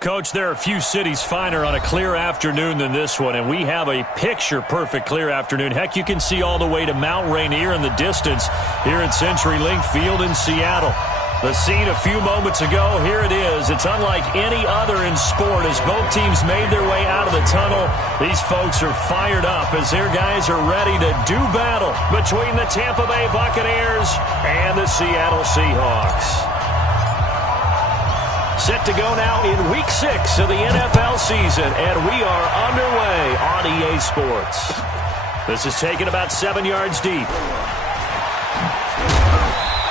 Coach, there are a few cities finer on a clear afternoon than this one, and we have a picture-perfect clear afternoon. Heck, you can see all the way to Mount Rainier in the distance here at CenturyLink Field in Seattle. The scene a few moments ago, here it is. It's unlike any other in sport as both teams made their way out of the tunnel. These folks are fired up as their guys are ready to do battle between the Tampa Bay Buccaneers and the Seattle Seahawks. Set to go now in Week 6 of the NFL season, and we are underway on EA Sports. This is taken about 7 yards deep.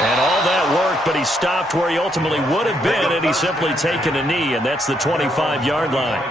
And all that work, but he stopped where he ultimately would have been, and he's simply taken a knee, and that's the 25-yard line.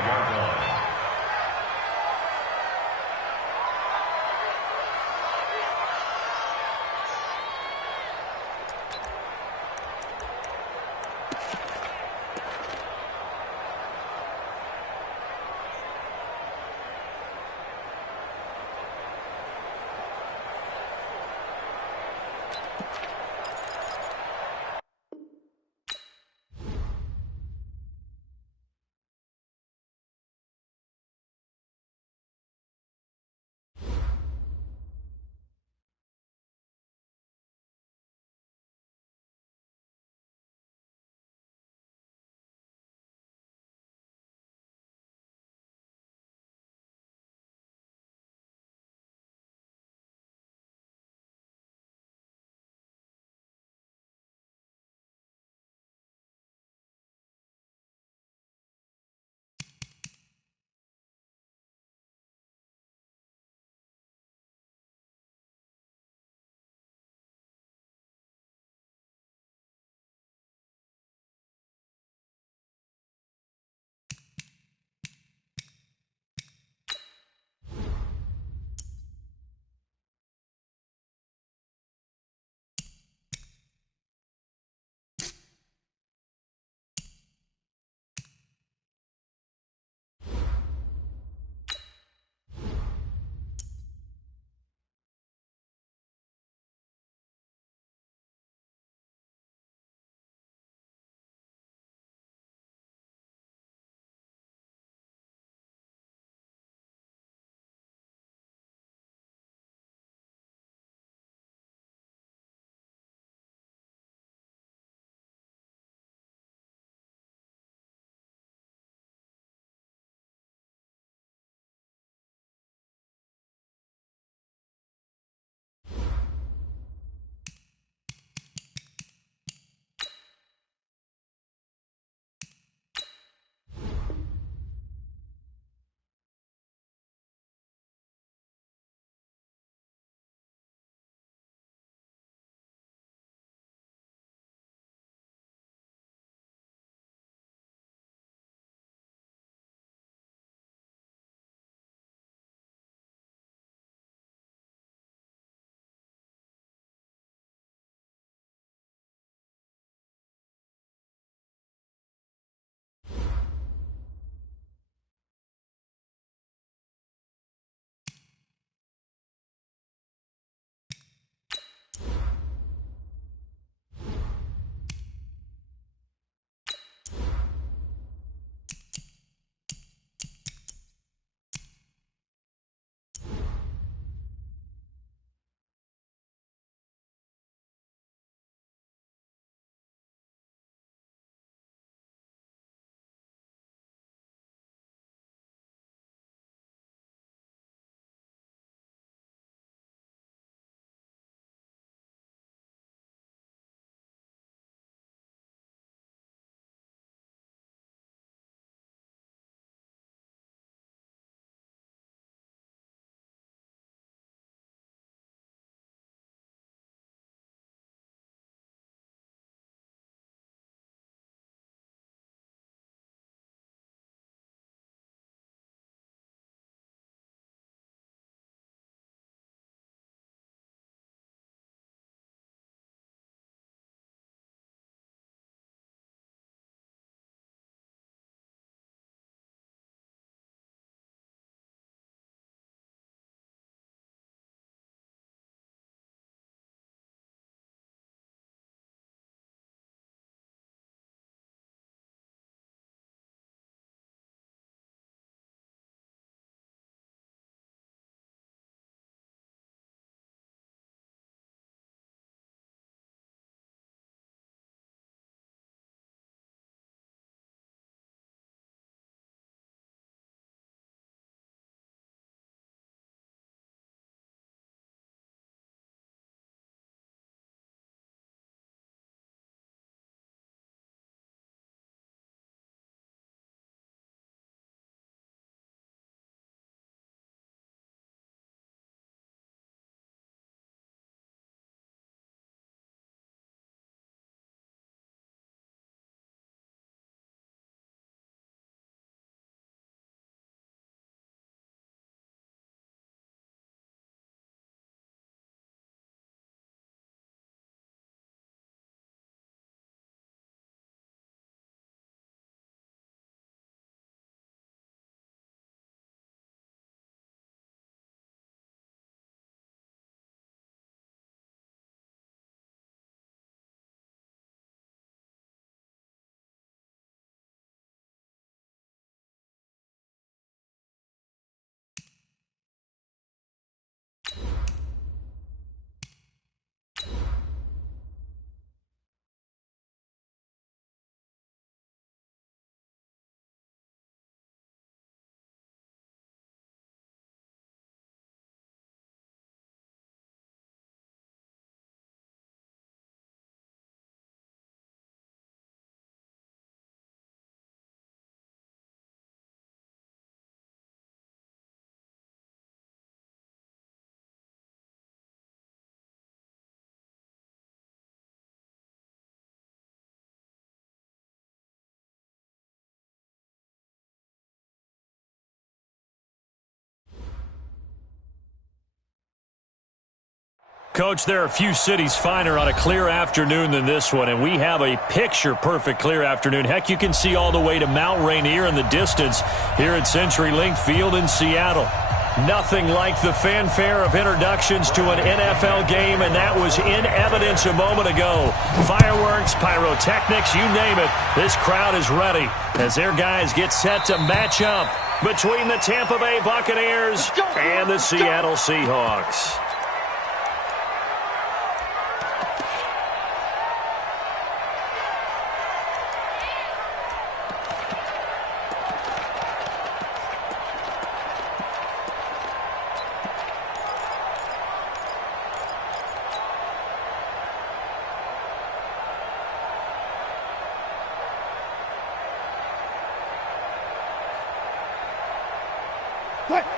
Coach, there are few cities finer on a clear afternoon than this one, and we have a picture-perfect clear afternoon. Heck, you can see all the way to Mount Rainier in the distance here at CenturyLink Field in Seattle. Nothing like the fanfare of introductions to an NFL game, and that was in evidence a moment ago. Fireworks, pyrotechnics, you name it. This crowd is ready as their guys get set to match up between the Tampa Bay Buccaneers and the Seattle Seahawks.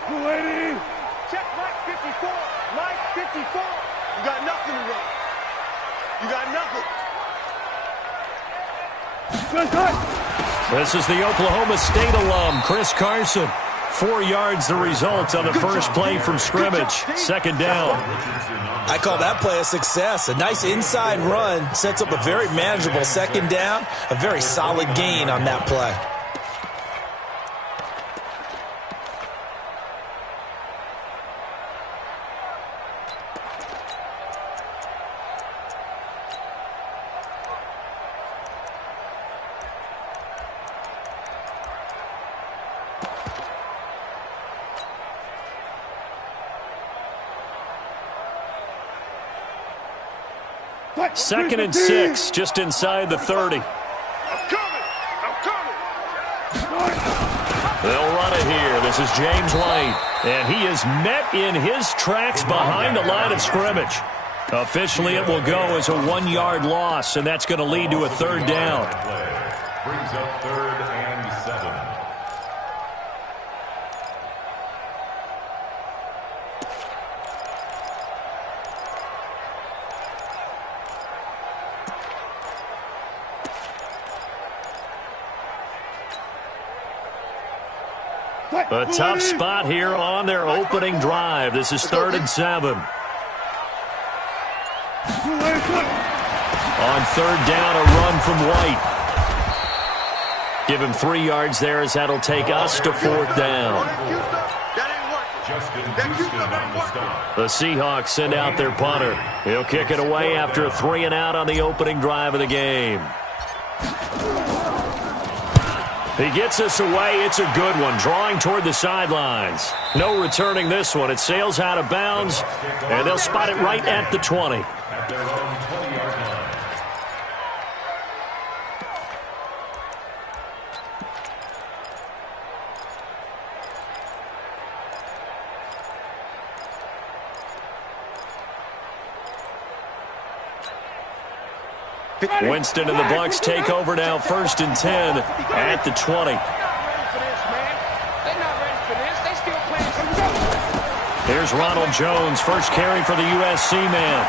Lady! Check Mike 54. Mike 54. You got nothing to run. You got nothing. This is the Oklahoma State alum, Chris Carson. 4 yards the result on the first play from scrimmage. Second down. I call that play a success. A nice inside run sets up a very manageable second down. A very solid gain on that play. Second and 6, just inside the 30. I'm coming. They'll run it here. This is James White, and he is met in his tracks behind the line of scrimmage. Officially, it will go as a 1-yard loss, and that's going to lead to a third down. Brings up 3rd and 7. A tough spot here on their opening drive. This is 3rd and 7. On 3rd down, a run from White. Give him 3 yards there as that'll take us to 4th down. The Seahawks send out their punter. He'll kick it away after a 3 and out on the opening drive of the game. He gets us away. It's a good one, drawing toward the sidelines. No returning this one. It sails out of bounds, and they'll spot it right at the 20. At their own 20-yard line. Winston and the Bucs take over now, 1st and 10 at the 20. Here's Ronald Jones, first carry for the USC man.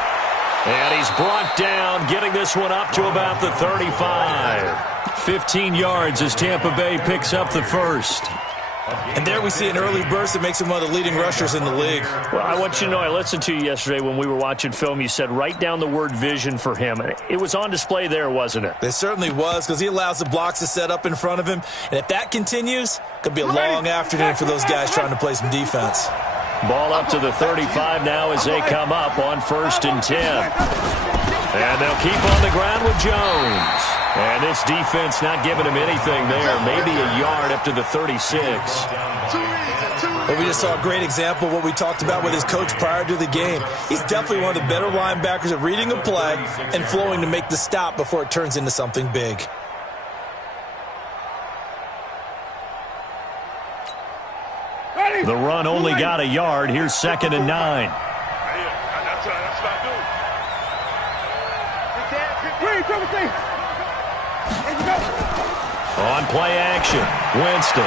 And he's brought down, getting this one up to about the 35. 15 yards as Tampa Bay picks up the first. And there we see an early burst that makes him one of the leading rushers in the league. Well, I want you to know, I listened to you yesterday when we were watching film. You said write down the word vision for him. It was on display there, wasn't it? It certainly was, because he allows the blocks to set up in front of him. And if that continues, it could be a long afternoon for those guys trying to play some defense. Ball up to the 35 now as they come up on 1st and 10. And they'll keep on the ground with Jones. And this defense not giving him anything there. Maybe a yard up to the 36. But we just saw a great example of what we talked about with his coach prior to the game. He's definitely one of the better linebackers at reading a play and flowing to make the stop before it turns into something big. The run only got a yard. Here's 2nd and 9. On play action, Winston.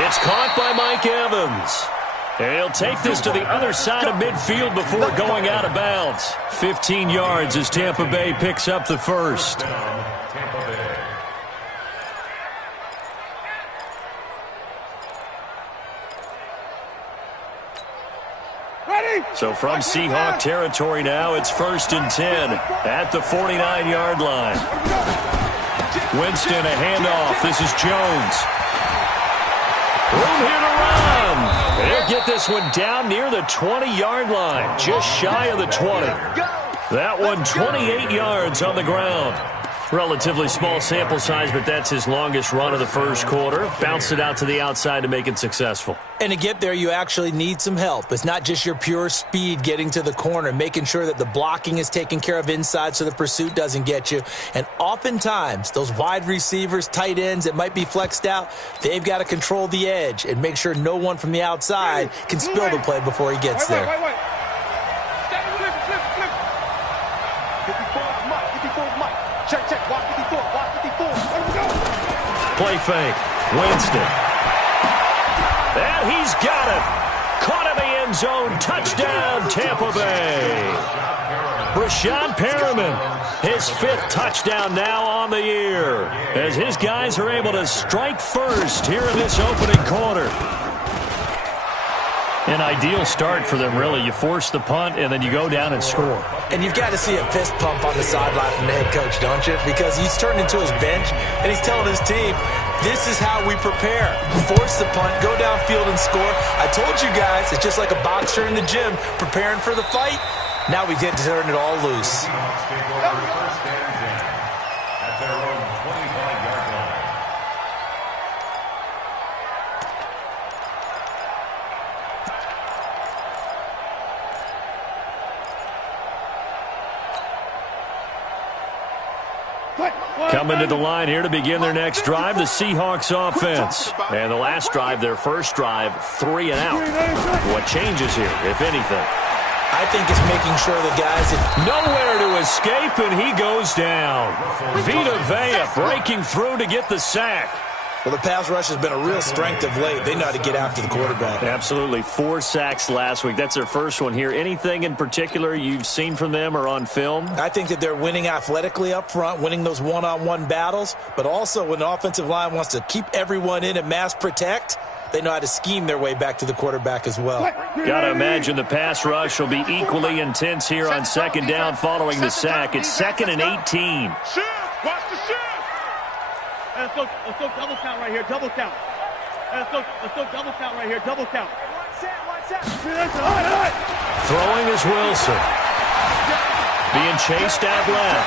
It's caught by Mike Evans. And he'll take this to the other side of midfield before going out of bounds. 15 yards as Tampa Bay picks up the first. So from Seahawk territory now, it's 1st and 10 at the 49-yard line. Winston, a handoff. This is Jones. Room here to run. They'll get this one down near the 20-yard line, just shy of the 20. That one 28 yards on the ground. Relatively small sample size, but that's his longest run of the first quarter. Bounced it out to the outside to make it successful. And to get there, you actually need some help. It's not just your pure speed getting to the corner, making sure that the blocking is taken care of inside so the pursuit doesn't get you. And oftentimes, those wide receivers, tight ends that might be flexed out, they've got to control the edge and make sure no one from the outside can spill the play before he gets there. Check, walk 54, walk 54. Play fake. Winston. And he's got it. Caught in the end zone. Touchdown, Tampa Bay. Brashad Perriman, his 5th touchdown now on the year, as his guys are able to strike first here in this opening quarter. An ideal start for them, really. You force the punt, and then you go down and score. And you've got to see a fist pump on the sideline from the head coach, don't you? Because he's turned into his bench, and he's telling his team, this is how we prepare. Force the punt, go downfield and score. I told you guys, it's just like a boxer in the gym preparing for the fight. Now we get to turn it all loose. At their own 25-yard line. Coming to the line here to begin their next drive, the Seahawks offense. And the last drive, their first drive, 3 and out. What changes here, if anything? I think it's making sure the guys... Nowhere to escape, and he goes down. Vita Vea breaking through to get the sack. Well, the pass rush has been a real strength of late. They know how to get after the quarterback. Absolutely. 4 sacks last week. That's their first one here. Anything in particular you've seen from them or on film? I think that they're winning athletically up front, winning those one-on-one battles, but also when the offensive line wants to keep everyone in and mass protect, they know how to scheme their way back to the quarterback as well. Got to imagine the pass rush will be equally intense here on 2nd down following the sack. It's 2nd and 18. Shift! Watch the shift! Let's go double count right here, double count. Let's go double count right here, double count. Watch that. Throwing is Wilson. Being chased out left.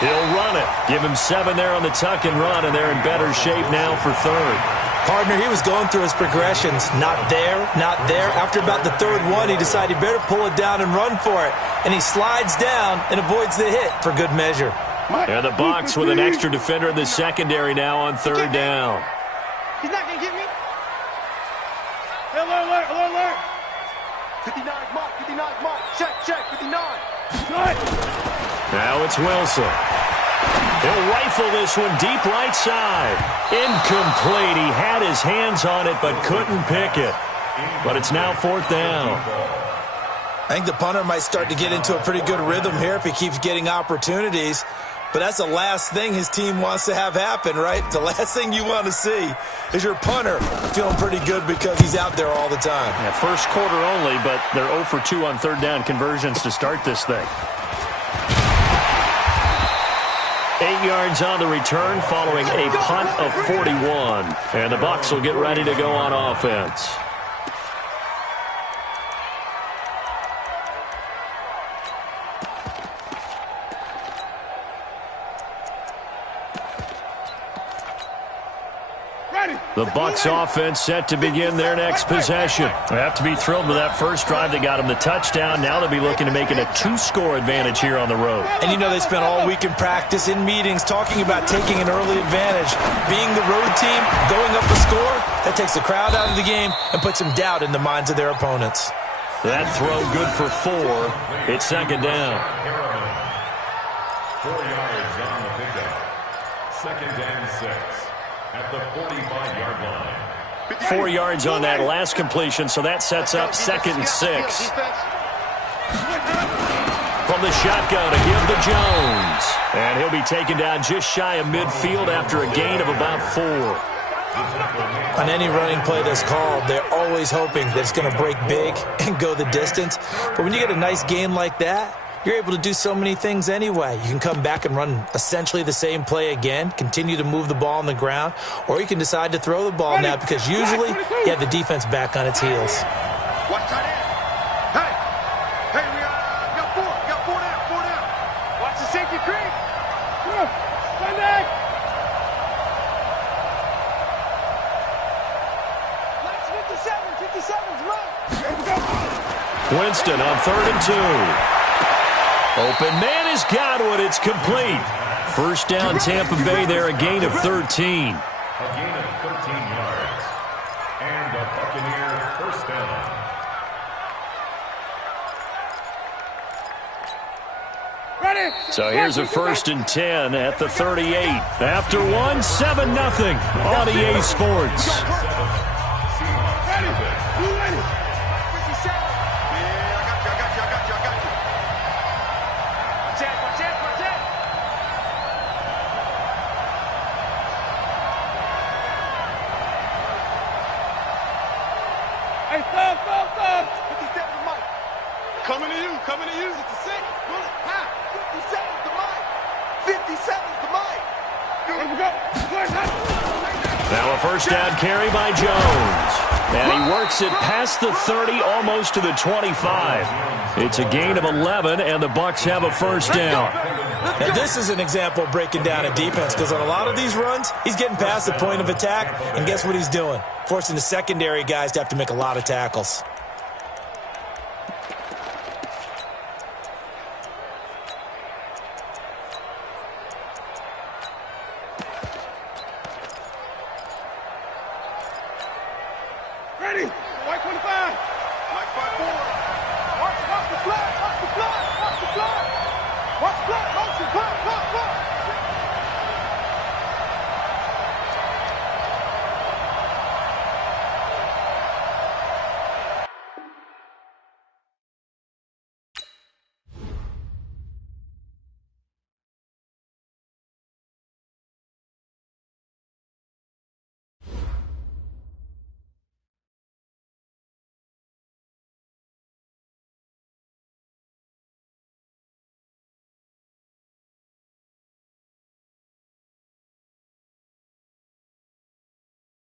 He'll run it. Give him 7 there on the tuck and run, and they're in better shape now for 3rd. Partner, he was going through his progressions. Not there, not there. After about the 3rd one, he decided he better pull it down and run for it. And he slides down and avoids the hit for good measure. And the box with an extra defender in the secondary now on 3rd down. He's not going to get me. Alert. 59 mark. Check, 59. Now it's Wilson. He'll rifle this one deep right side. Incomplete. He had his hands on it but couldn't pick it. But it's now 4th down. I think the punter might start to get into a pretty good rhythm here if he keeps getting opportunities. But that's the last thing his team wants to have happen, right? The last thing you want to see is your punter feeling pretty good because he's out there all the time. Yeah, first quarter only, but they're 0 for 2 on 3rd down conversions to start this thing. 8 yards on the return following a punt of 41. And the Bucs will get ready to go on offense. The Bucs offense set to begin their next possession. They have to be thrilled with that first drive that got them the touchdown. Now they'll be looking to make it a 2-score advantage here on the road. And you know they spent all week in practice, in meetings, talking about taking an early advantage. Being the road team, going up a score, that takes the crowd out of the game and puts some doubt in the minds of their opponents. That throw good for 4. It's 2nd down. 4 yards on the pickup. 2nd and 6. At the 45-yard line. 4 yards on that last completion, so that sets up 2nd and 6. From the shotgun to give to Jones. And he'll be taken down just shy of midfield after a gain of about 4. On any running play that's called, they're always hoping that it's going to break big and go the distance. But when you get a nice game like that, you're able to do so many things anyway. You can come back and run essentially the same play again, continue to move the ball on the ground, or you can decide to throw the ball now because usually you have the defense back on its heels. Watch tight end. Hey, we got four down. Watch the safety creep. Come on, stand back. Let's 57's right. Winston on 3rd and 2. Open man has got one. It's complete. First down, Tampa Bay there, a gain of 13. A gain of 13 yards. And a Buccaneer first down. Ready. So here's a 1st and 10 at the 38. After one, 7-0 on EA Sports. Ready. You ready? 57. Yeah, I got you. Watch it. Hey, stop. 57 to Mike. Coming to you. It's a 6. Pull it. High. 57's to Mike. 57's to Mike. Here we go. Now a first down carry by Jones. And he works it past the 30, almost to the 25. It's a gain of 11, and the Bucs have a first down. Now, this is an example of breaking down a defense because on a lot of these runs, he's getting past the point of attack, and guess what he's doing? Forcing the secondary guys to have to make a lot of tackles.